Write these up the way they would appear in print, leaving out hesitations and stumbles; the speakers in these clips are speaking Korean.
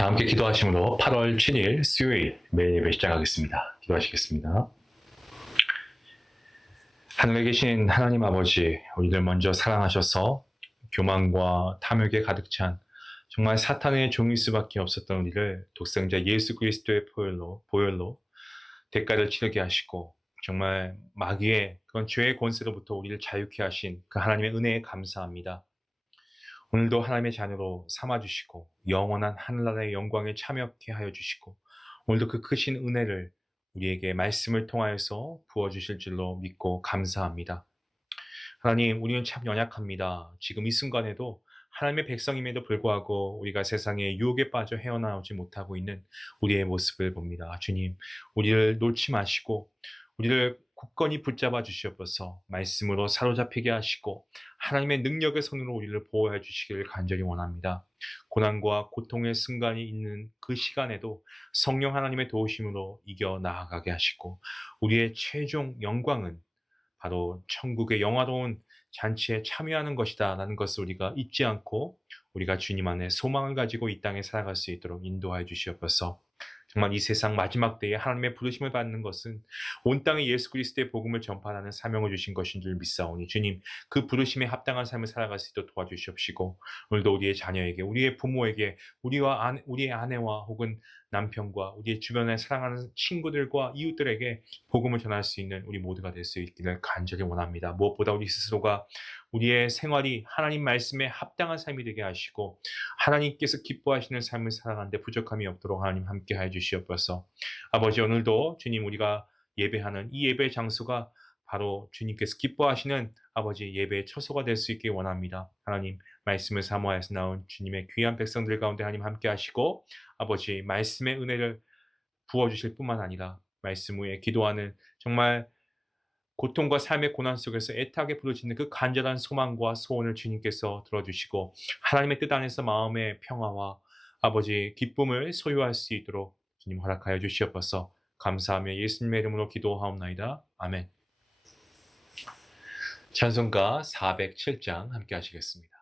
다 함께 기도하심으로 8월 7일 수요일 매일 예배 시작하겠습니다. 기도하시겠습니다. 하늘에 계신 하나님 아버지, 우리를 먼저 사랑하셔서 교만과 탐욕에 가득 찬 정말 사탄의 종일 수밖에 없었던 우리를 독생자 예수 그리스도의 보혈로 대가를 치르게 하시고 정말 마귀의 그런 죄의 권세로부터 우리를 자유케 하신 그 하나님의 은혜에 감사합니다. 오늘도 하나님의 자녀로 삼아주시고 영원한 하늘나라의 영광에 참여케 하여 주시고 오늘도 그 크신 은혜를 우리에게 말씀을 통하여서 부어주실 줄로 믿고 감사합니다. 하나님, 우리는 참 연약합니다. 지금 이 순간에도 하나님의 백성임에도 불구하고 우리가 세상의 유혹에 빠져 헤어나오지 못하고 있는 우리의 모습을 봅니다. 주님, 우리를 놓지 마시고 우리를 굳건히 붙잡아 주시옵소서. 말씀으로 사로잡히게 하시고 하나님의 능력의 손으로 우리를 보호해 주시기를 간절히 원합니다. 고난과 고통의 순간이 있는 그 시간에도 성령 하나님의 도우심으로 이겨 나아가게 하시고 우리의 최종 영광은 바로 천국의 영화로운 잔치에 참여하는 것이다 라는 것을 우리가 잊지 않고 우리가 주님 안에 소망을 가지고 이 땅에 살아갈 수 있도록 인도하여 주시옵소서. 정말 이 세상 마지막 때에 하나님의 부르심을 받는 것은 온 땅에 예수 그리스도의 복음을 전파하는 사명을 주신 것인 줄 믿사오니 주님, 그 부르심에 합당한 삶을 살아갈 수 있도록 도와주시옵시고 오늘도 우리의 자녀에게, 우리의 부모에게, 우리의 아내와 혹은 남편과 우리의 주변에 사랑하는 친구들과 이웃들에게 복음을 전할 수 있는 우리 모두가 될 수 있기를 간절히 원합니다. 무엇보다 우리 스스로가 우리의 생활이 하나님 말씀에 합당한 삶이 되게 하시고 하나님께서 기뻐하시는 삶을 살아가는데 부족함이 없도록 하나님 함께 하여 주시옵소서. 아버지, 오늘도 주님, 우리가 예배하는 이 예배 장소가 바로 주님께서 기뻐하시는 아버지 예배의 처소가 될 수 있게 원합니다. 하나님, 말씀을 사모하여서 나온 주님의 귀한 백성들 가운데 하나님 함께 하시고 아버지 말씀의 은혜를 부어주실 뿐만 아니라 말씀 위에 기도하는 정말 고통과 삶의 고난 속에서 애타게 부르짖는 그 간절한 소망과 소원을 주님께서 들어주시고 하나님의 뜻 안에서 마음의 평화와 아버지 기쁨을 소유할 수 있도록 주님 허락하여 주시옵소서. 감사하며 예수님의 이름으로 기도하옵나이다. 아멘. 찬송가 407장 함께 하시겠습니다.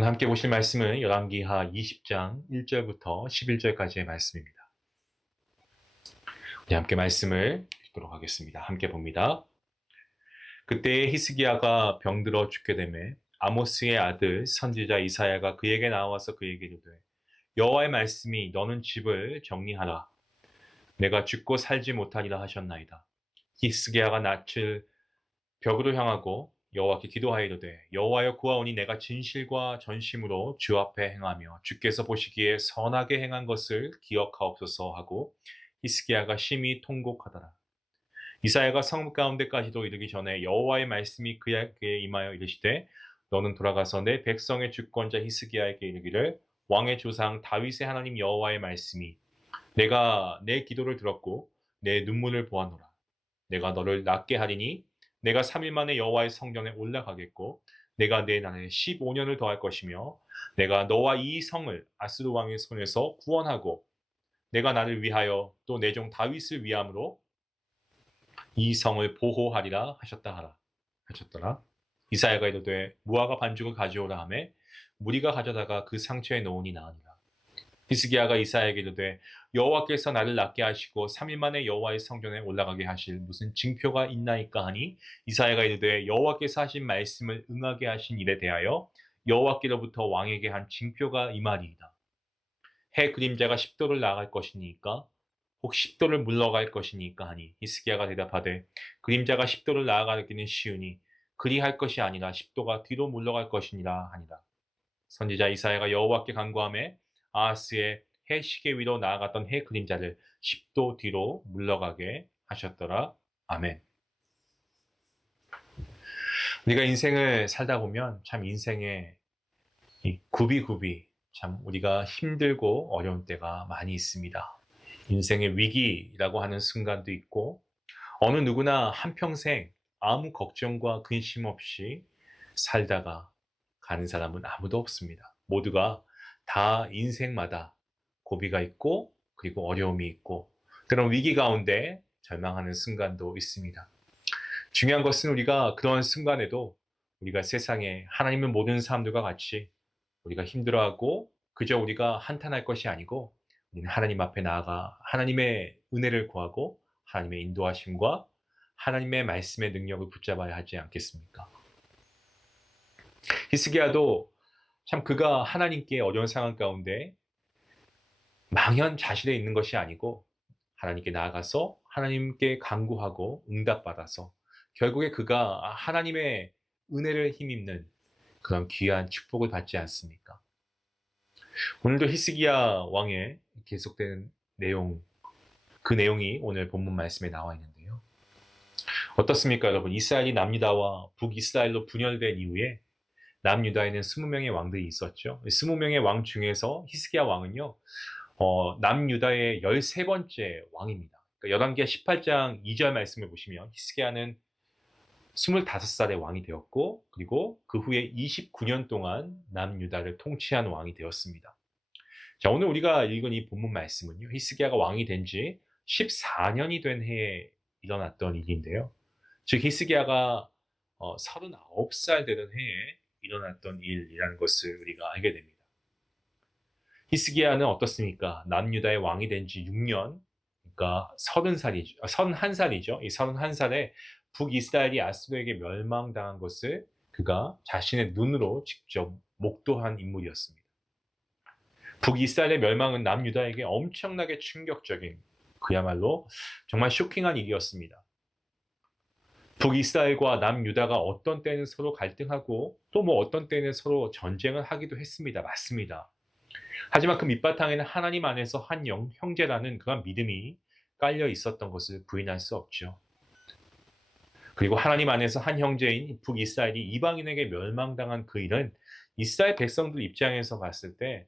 오늘 함께 보실 말씀은 열왕기하 20장 1절부터 11절까지의 말씀입니다. 우리 함께 말씀을 읽도록 하겠습니다. 함께 봅니다. 그때 히스기야가 병들어 죽게 되매 아모스의 아들 선지자 이사야가 그에게 나와서 그에게 이르되 여호와의 말씀이 너는 집을 정리하라. 내가 죽고 살지 못하리라 하셨나이다. 히스기야가 낯을 벽으로 향하고 여호와께 기도하이르되 여호와여 구하오니 내가 진실과 전심으로 주 앞에 행하며 주께서 보시기에 선하게 행한 것을 기억하옵소서 하고 히스기야가 심히 통곡하더라. 이사야가 성읍 가운데까지도 이르기 전에 여호와의 말씀이 그에게 임하여 이르시되 너는 돌아가서 내 백성의 주권자 히스기야에게 이르기를 왕의 조상 다윗의 하나님 여호와의 말씀이 내가 내 기도를 들었고 내 눈물을 보았노라. 내가 너를 낫게 하리니 내가 3일 만에 여호와의 성전에 올라가겠고 내가 내 날에 15년을 더할 것이며 내가 너와 이 성을 아스루 왕의 손에서 구원하고 내가 나를 위하여 또 내 종 다윗을 위함으로 이 성을 보호하리라 하셨더라. 이사야가 이르되 무화과 반죽을 가져오라 하매 무리가 가져다가 그 상처에 놓으니 나으니라. 히스기야가 이사야에게 이르되 여호와께서 나를 낫게 하시고 3일 만에 여호와의 성전에 올라가게 하실 무슨 징표가 있나이까 하니 이사야가 이르되 여호와께서 하신 말씀을 응하게 하신 일에 대하여 여호와께로부터 왕에게 한 징표가 임하리이다. 해 그림자가 10도를 나아갈 것이니까 혹 10도를 물러갈 것이니까 하니 히스기야가 대답하되 그림자가 10도를 나아가기는 쉬우니 그리할 것이 아니라 10도가 뒤로 물러갈 것이니라 하니라. 선지자 이사야가 여호와께 간구하매 아하스의 해 시계 위로 나아갔던 해 그림자를 10도 뒤로 물러가게 하셨더라. 아멘. 우리가 인생을 살다 보면 참 인생의 이 굽이굽이 참 우리가 힘들고 어려운 때가 많이 있습니다. 인생의 위기라고 하는 순간도 있고 어느 누구나 한평생 아무 걱정과 근심 없이 살다가 가는 사람은 아무도 없습니다. 모두가 다 인생마다 고비가 있고 그리고 어려움이 있고 그런 위기 가운데 절망하는 순간도 있습니다. 중요한 것은 우리가 그런 순간에도 우리가 세상에 하나님을 모르는 사람들과 같이 우리가 힘들어하고 그저 우리가 한탄할 것이 아니고 우리는 하나님 앞에 나아가 하나님의 은혜를 구하고 하나님의 인도하심과 하나님의 말씀의 능력을 붙잡아야 하지 않겠습니까? 히스기야도 참 그가 하나님께 어려운 상황 가운데 망연자실해 있는 것이 아니고 하나님께 나아가서 하나님께 간구하고 응답받아서 결국에 그가 하나님의 은혜를 힘입는 그런 귀한 축복을 받지 않습니까? 오늘도 히스기야 왕의 계속되는 내용, 그 내용이 오늘 본문 말씀에 나와 있는데요. 어떻습니까, 여러분? 이스라엘이 남유다와 북이스라엘로 분열된 이후에 남유다에는 20명의 왕들이 있었죠. 20명의 왕 중에서 히스기야 왕은요, 남유다의 13번째 왕입니다. 그러니까 열왕기하 18장 2절 말씀을 보시면 히스기야는 25살의 왕이 되었고 그리고 그 후에 29년 동안 남유다를 통치한 왕이 되었습니다. 자, 오늘 우리가 읽은 이 본문 말씀은요, 히스기야가 왕이 된 지 14년이 된 해에 일어났던 일인데요. 즉 히스기야가 39살 되던 해에 일어났던 일이라는 것을 우리가 알게 됩니다. 히스기야는 어떻습니까? 남유다의 왕이 된 지 6년, 그러니까 31살이죠. 이 31살에 북이스라엘이 아수르에게 멸망당한 것을 그가 자신의 눈으로 직접 목도한 인물이었습니다. 북이스라엘의 멸망은 남유다에게 엄청나게 충격적인, 그야말로 정말 쇼킹한 일이었습니다. 북이스라엘과 남유다가 어떤 때는 서로 갈등하고 또 어떤 때는 서로 전쟁을 하기도 했습니다. 맞습니다. 하지만 그 밑바탕에는 하나님 안에서 한 형제라는 그런 믿음이 깔려 있었던 것을 부인할 수 없죠. 그리고 하나님 안에서 한 형제인 북이스라엘이 이방인에게 멸망당한 그 일은 이스라엘 백성들 입장에서 봤을 때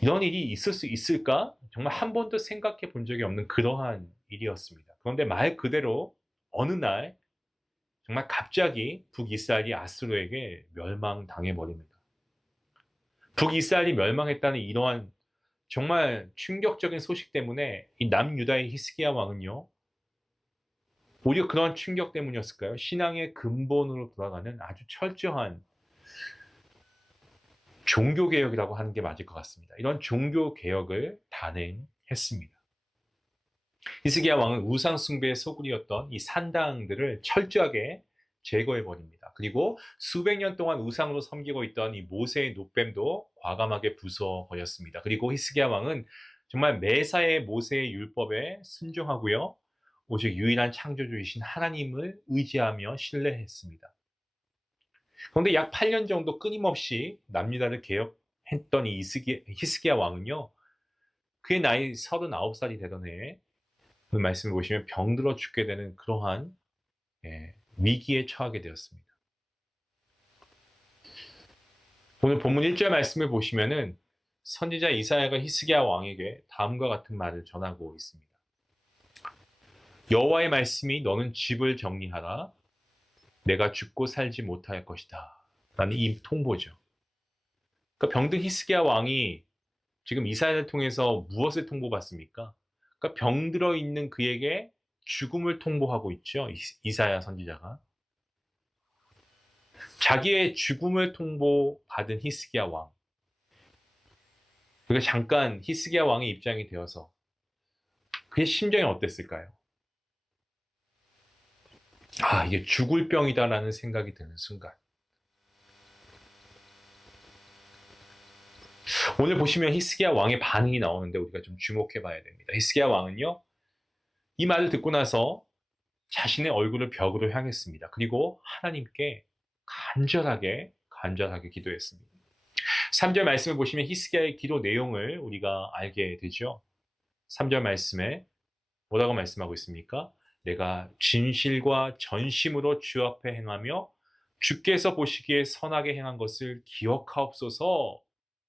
이런 일이 있을 수 있을까? 정말 한 번도 생각해 본 적이 없는 그러한 일이었습니다. 그런데 말 그대로 어느 날 정말 갑자기 북이스라엘이 아수르에게 멸망당해 버립니다. 북이스라엘이 멸망했다는 이러한 정말 충격적인 소식 때문에 이 남유다의 히스기야 왕은요, 오히려 그런 충격 때문이었을까요? 신앙의 근본으로 돌아가는 아주 철저한 종교개혁이라고 하는 게 맞을 것 같습니다. 이런 종교개혁을 단행했습니다. 히스기야 왕은 우상 숭배의 소굴이었던 이 산당들을 철저하게 제거해 버립니다. 그리고 수백 년 동안 우상으로 섬기고 있던 이 모세의 노뱀도 과감하게 부숴 버렸습니다. 그리고 히스기야 왕은 정말 매사에 모세의 율법에 순종하고요. 오직 유일한 창조주이신 하나님을 의지하며 신뢰했습니다. 그런데 약 8년 정도 끊임없이 남유다를 개혁했던 이 히스기야 왕은요. 그의 나이 39살이 되던 해에 그 말씀을 보시면 병들어 죽게 되는 그러한 위기에 처하게 되었습니다. 오늘 본문 1절 말씀을 보시면은 선지자 이사야가 히스기야 왕에게 다음과 같은 말을 전하고 있습니다. 여호와의 말씀이 너는 집을 정리하라. 내가 죽고 살지 못할 것이다. 라는 이 통보죠. 그러니까 병든 히스기야 왕이 지금 이사야를 통해서 무엇을 통보받습니까? 그러니까 병들어 있는 그에게 죽음을 통보하고 있죠. 이사야 선지자가. 자기의 죽음을 통보받은 히스기야 왕. 그러니까 잠깐 히스기야 왕의 입장이 되어서 그의 심정이 어땠을까요? 아, 이게 죽을 병이다라는 생각이 드는 순간. 오늘 보시면 히스기야 왕의 반응이 나오는데 우리가 좀 주목해 봐야 됩니다. 히스기야 왕은요, 이 말을 듣고 나서 자신의 얼굴을 벽으로 향했습니다. 그리고 하나님께 간절하게 기도했습니다. 3절 말씀을 보시면 히스기야의 기도 내용을 우리가 알게 되죠. 3절 말씀에 뭐라고 말씀하고 있습니까? 내가 진실과 전심으로 주 앞에 행하며 주께서 보시기에 선하게 행한 것을 기억하옵소서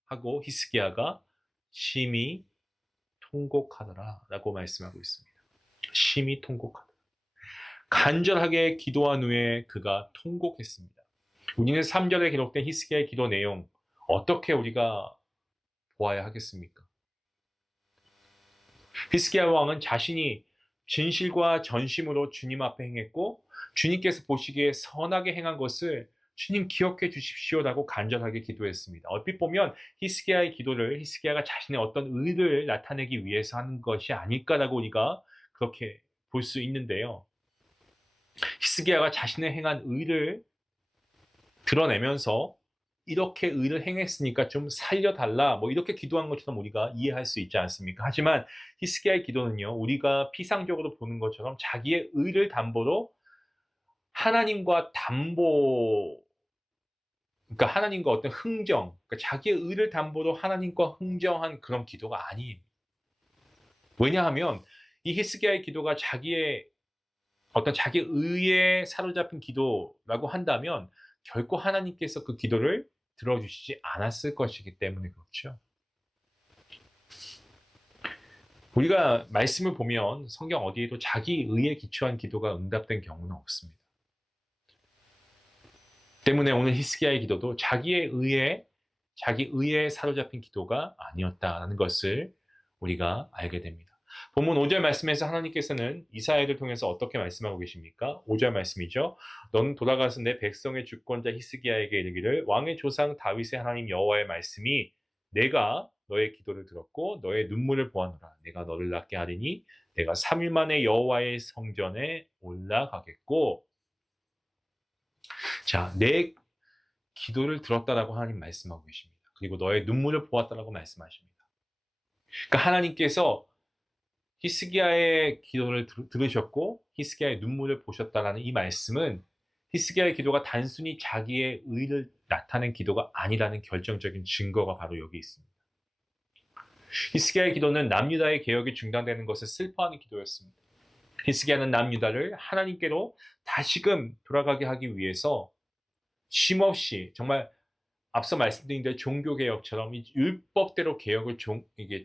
하고 히스기야가 심히 통곡하더라 라고 말씀하고 있습니다. 심히 통곡하더라. 간절하게 기도한 후에 그가 통곡했습니다. 우리는 3절에 기록된 히스기야의 기도 내용 어떻게 우리가 보아야 하겠습니까? 히스기야 왕은 자신이 진실과 전심으로 주님 앞에 행했고 주님께서 보시기에 선하게 행한 것을 주님 기억해 주십시오라고 간절하게 기도했습니다. 얼핏 보면 히스기야의 기도를 히스기야가 자신의 어떤 의를 나타내기 위해서 하는 것이 아닐까라고 우리가 그렇게 볼 수 있는데요. 히스기야가 자신의 행한 의를 드러내면서 이렇게 의를 행했으니까 좀 살려달라 뭐 이렇게 기도한 것처럼 우리가 이해할 수 있지 않습니까? 하지만 히스기야의 기도는요, 우리가 피상적으로 보는 것처럼 자기의 의를 담보로 하나님과 그러니까 하나님과 어떤 흥정, 그러니까 자기의 의를 담보로 하나님과 흥정한 그런 기도가 아니에요. 왜냐하면 이 히스기야의 기도가 자기의 의에 사로잡힌 기도라고 한다면 결코 하나님께서 그 기도를 들어주시지 않았을 것이기 때문에 그렇죠. 우리가 말씀을 보면 성경 어디에도 자기 의에 기초한 기도가 응답된 경우는 없습니다. 때문에 오늘 히스기야의 기도도 자기 의에 사로잡힌 기도가 아니었다는 것을 우리가 알게 됩니다. 본문 5절 말씀에서 하나님께서는 이사야를 통해서 어떻게 말씀하고 계십니까? 5절 말씀이죠. 너는 돌아가서 내 백성의 주권자 히스기야에게 이르기를 왕의 조상 다윗의 하나님 여호와의 말씀이 내가 너의 기도를 들었고 너의 눈물을 보았노라. 내가 너를 낫게 하리니 내가 3일 만에 여호와의 성전에 올라가겠고. 자, 내 기도를 들었다라고 하나님 말씀하고 계십니다. 그리고 너의 눈물을 보았다라고 말씀하십니다. 그러니까 하나님께서 히스기야의 기도를 들으셨고 히스기야의 눈물을 보셨다라는 이 말씀은 히스기야의 기도가 단순히 자기의 의를 나타낸 기도가 아니라는 결정적인 증거가 바로 여기 있습니다. 히스기야의 기도는 남유다의 개혁이 중단되는 것을 슬퍼하는 기도였습니다. 히스기야는 남유다를 하나님께로 다시금 돌아가게 하기 위해서 쉼없이 정말 앞서 말씀드린 대로 종교개혁처럼 율법대로 개혁을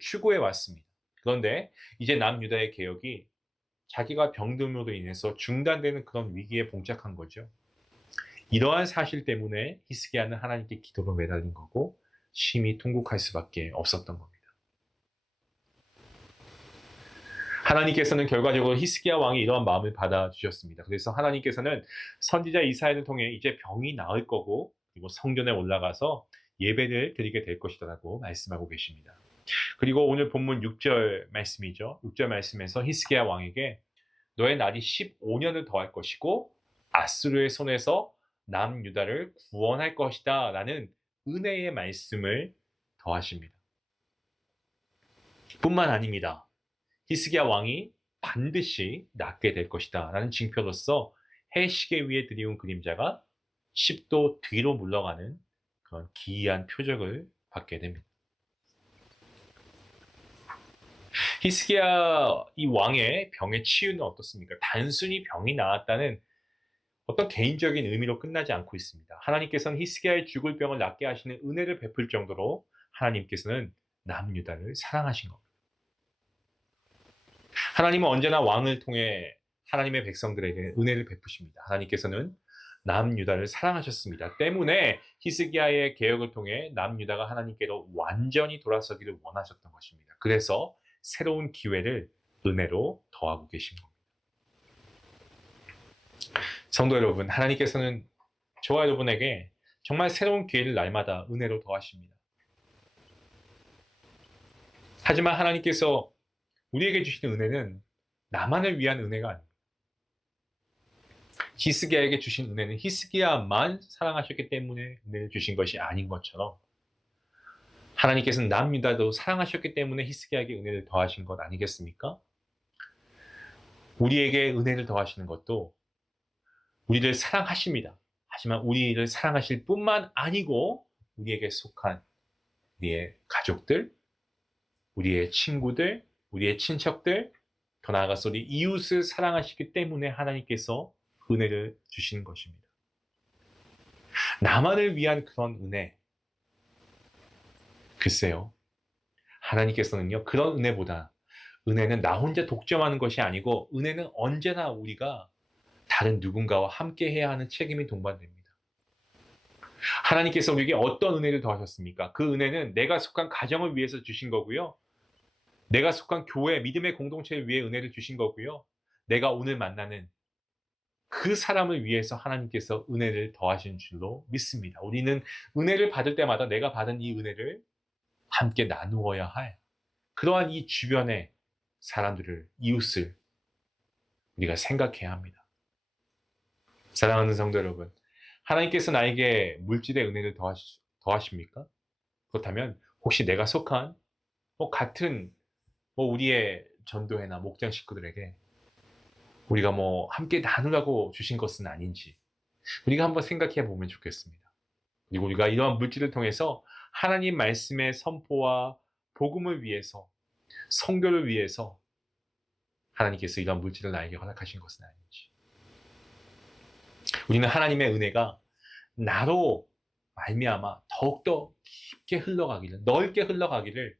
추구해 왔습니다. 그런데 이제 남유다의 개혁이 자기가 병듦으로 인해서 중단되는 그런 위기에 봉착한 거죠. 이러한 사실 때문에 히스기야는 하나님께 기도로 매달린 거고 심히 통곡할 수밖에 없었던 겁니다. 하나님께서는 결과적으로 히스기야 왕이 이러한 마음을 받아주셨습니다. 그래서 하나님께서는 선지자 이사야를 통해 이제 병이 나을 거고 그리고 성전에 올라가서 예배를 드리게 될 것이다라고 말씀하고 계십니다. 그리고 오늘 본문 6절 말씀이죠. 6절 말씀에서 히스기야 왕에게 너의 날이 15년을 더할 것이고 아수르의 손에서 남유다를 구원할 것이다 라는 은혜의 말씀을 더하십니다. 뿐만 아닙니다. 히스기야 왕이 반드시 낫게 될 것이다 라는 징표로서 해 시계 위에 드리운 그림자가 10도 뒤로 물러가는 그런 기이한 표적을 받게 됩니다. 히스기야 이 왕의 병의 치유는 어떻습니까? 단순히 병이 나았다는 어떤 개인적인 의미로 끝나지 않고 있습니다. 하나님께서는 히스기야의 죽을 병을 낫게 하시는 은혜를 베풀 정도로 하나님께서는 남유다를 사랑하신 겁니다. 하나님은 언제나 왕을 통해 하나님의 백성들에게 은혜를 베푸십니다. 하나님께서는 남유다를 사랑하셨습니다. 때문에 히스기야의 개혁을 통해 남유다가 하나님께로 완전히 돌아서기를 원하셨던 것입니다. 그래서 새로운 기회를 은혜로 더하고 계신 겁니다. 성도 여러분, 하나님께서는 저와 여러분에게 정말 새로운 기회를 날마다 은혜로 더하십니다. 하지만 하나님께서 우리에게 주시는 은혜는 나만을 위한 은혜가 아닙니다. 히스기야에게 주신 은혜는 히스기야만 사랑하셨기 때문에 은혜를 주신 것이 아닌 것처럼 하나님께서는 남유다도 사랑하셨기 때문에 히스기야에게 은혜를 더하신 것 아니겠습니까? 우리에게 은혜를 더하시는 것도 우리를 사랑하십니다. 하지만 우리를 사랑하실 뿐만 아니고 우리에게 속한 우리의 가족들, 우리의 친구들, 우리의 친척들, 더 나아가서 우리 이웃을 사랑하시기 때문에 하나님께서 은혜를 주시는 것입니다. 나만을 위한 그런 은혜, 글쎄요. 하나님께서는요, 그런 은혜보다 은혜는 나 혼자 독점하는 것이 아니고 은혜는 언제나 우리가 다른 누군가와 함께 해야 하는 책임이 동반됩니다. 하나님께서 우리에게 어떤 은혜를 더하셨습니까? 그 은혜는 내가 속한 가정을 위해서 주신 거고요. 내가 속한 교회, 믿음의 공동체를 위해 은혜를 주신 거고요. 내가 오늘 만나는 그 사람을 위해서 하나님께서 은혜를 더하신 줄로 믿습니다. 우리는 은혜를 받을 때마다 내가 받은 이 은혜를 함께 나누어야 할 그러한 이 주변의 사람들을, 이웃을 우리가 생각해야 합니다. 사랑하는 성도 여러분, 하나님께서 나에게 물질의 은혜를 더하십니까? 그렇다면 혹시 내가 속한 같은 우리의 전도회나 목장 식구들에게 우리가 함께 나누라고 주신 것은 아닌지 우리가 한번 생각해 보면 좋겠습니다. 그리고 우리가 이러한 물질을 통해서 하나님 말씀의 선포와 복음을 위해서, 성교를 위해서 하나님께서 이러한 물질을 나에게 허락하신 것은 아닌지. 우리는 하나님의 은혜가 나로 말미암아 더욱더 깊게 흘러가기를, 넓게 흘러가기를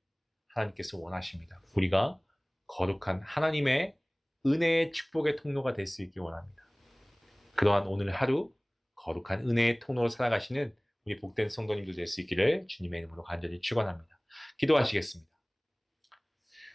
하나님께서 원하십니다. 우리가 거룩한 하나님의 은혜의 축복의 통로가 될 수 있길 원합니다. 그러한 오늘 하루 거룩한 은혜의 통로로 살아가시는 우리 복된 성도님들 될 수 있기를 주님의 이름으로 간절히 축원합니다. 기도하시겠습니다.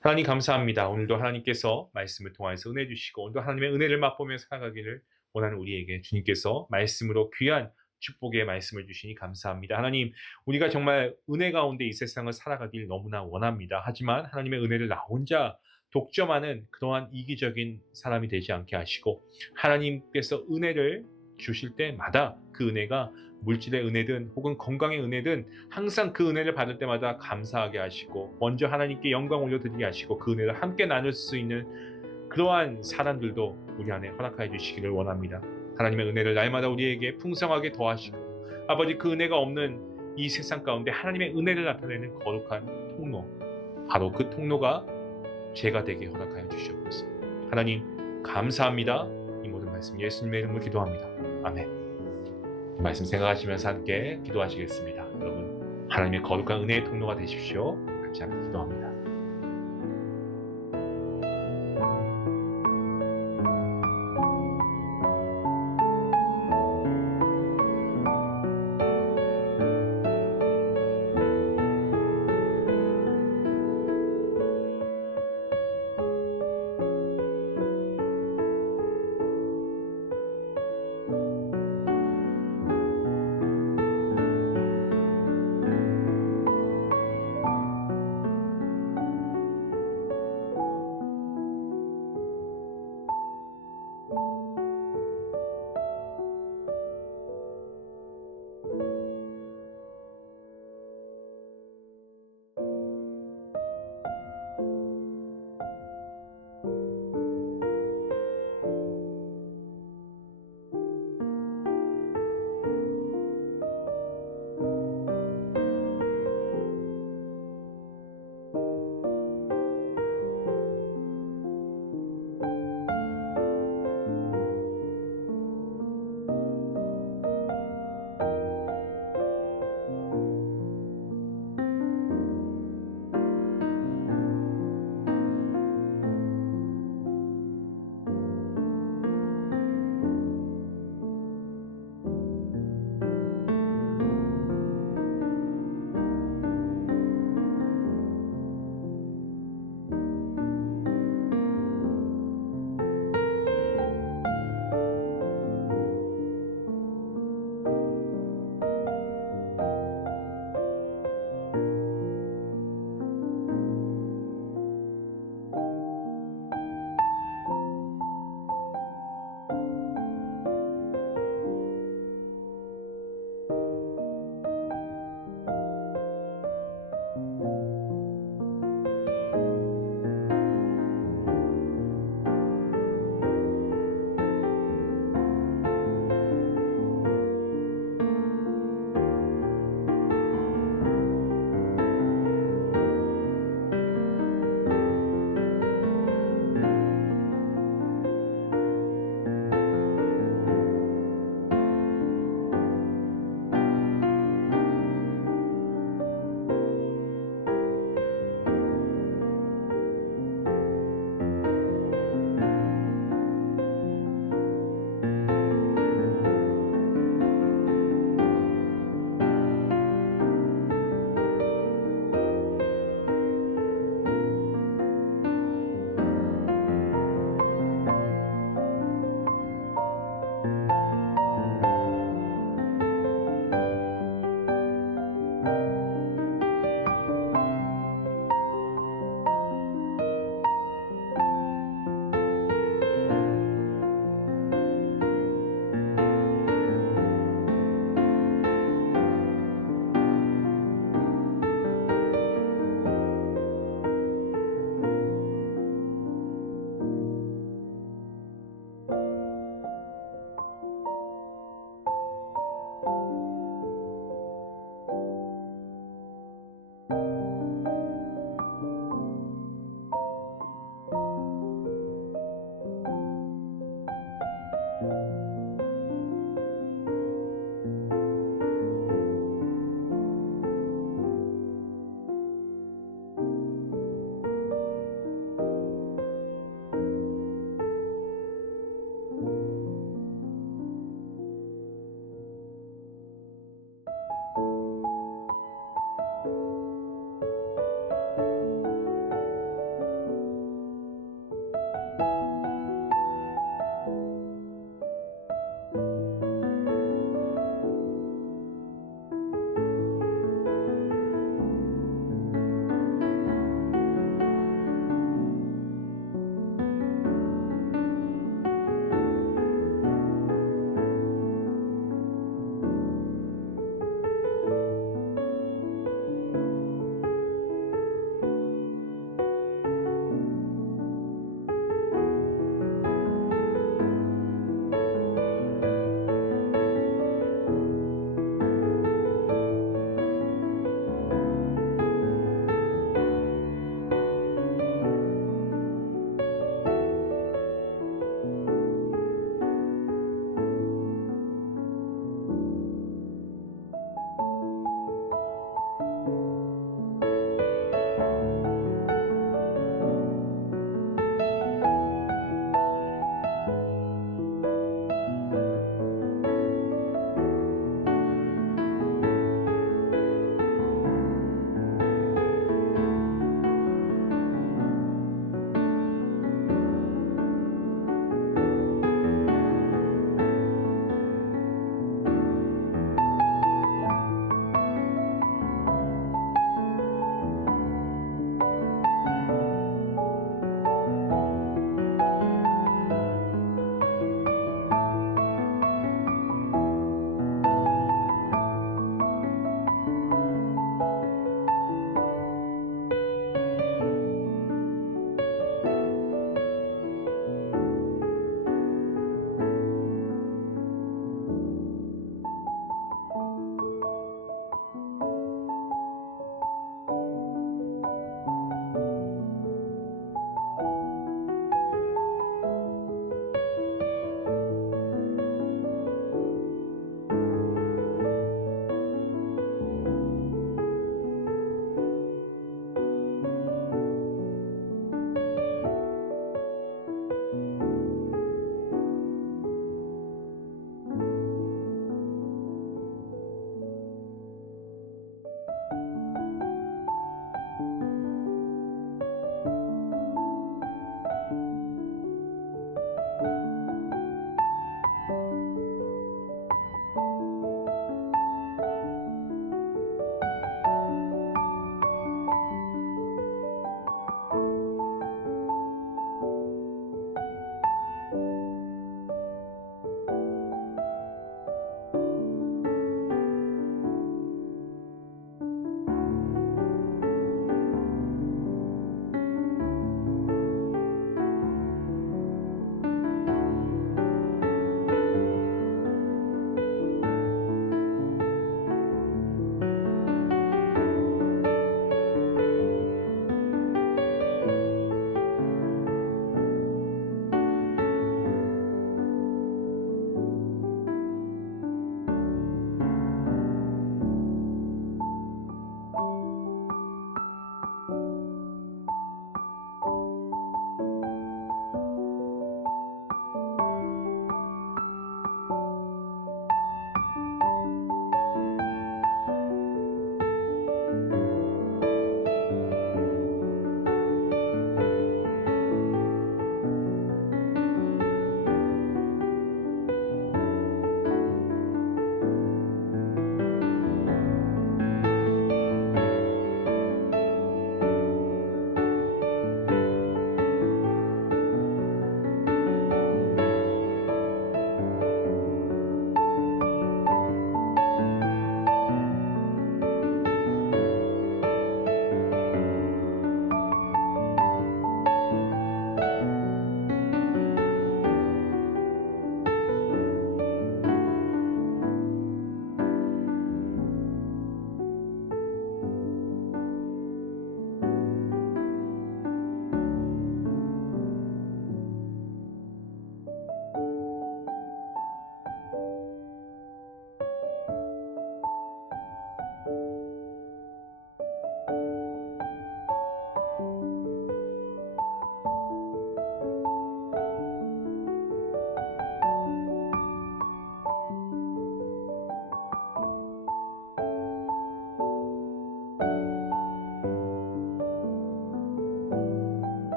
하나님 감사합니다. 오늘도 하나님께서 말씀을 통해서 은혜 주시고 오늘도 하나님의 은혜를 맛보며 살아가기를 원하는 우리에게 주님께서 말씀으로 귀한 축복의 말씀을 주시니 감사합니다. 하나님, 우리가 정말 은혜 가운데 이 세상을 살아가길 너무나 원합니다. 하지만 하나님의 은혜를 나 혼자 독점하는 그러한 이기적인 사람이 되지 않게 하시고 하나님께서 은혜를 주실 때마다 그 은혜가 물질의 은혜든 혹은 건강의 은혜든 항상 그 은혜를 받을 때마다 감사하게 하시고 먼저 하나님께 영광 올려드리게 하시고 그 은혜를 함께 나눌 수 있는 그러한 사람들도 우리 안에 허락하여 주시기를 원합니다. 하나님의 은혜를 날마다 우리에게 풍성하게 더하시고 아버지 그 은혜가 없는 이 세상 가운데 하나님의 은혜를 나타내는 거룩한 통로, 바로 그 통로가 제가 되게 허락하여 주시옵소서. 하나님 감사합니다. 이 모든 말씀 예수님의 이름으로 기도합니다. 아멘. 이 말씀 생각하시면서 함께 기도하시겠습니다. 여러분 하나님의 거룩한 은혜의 통로가 되십시오. 같이 함께 기도합니다.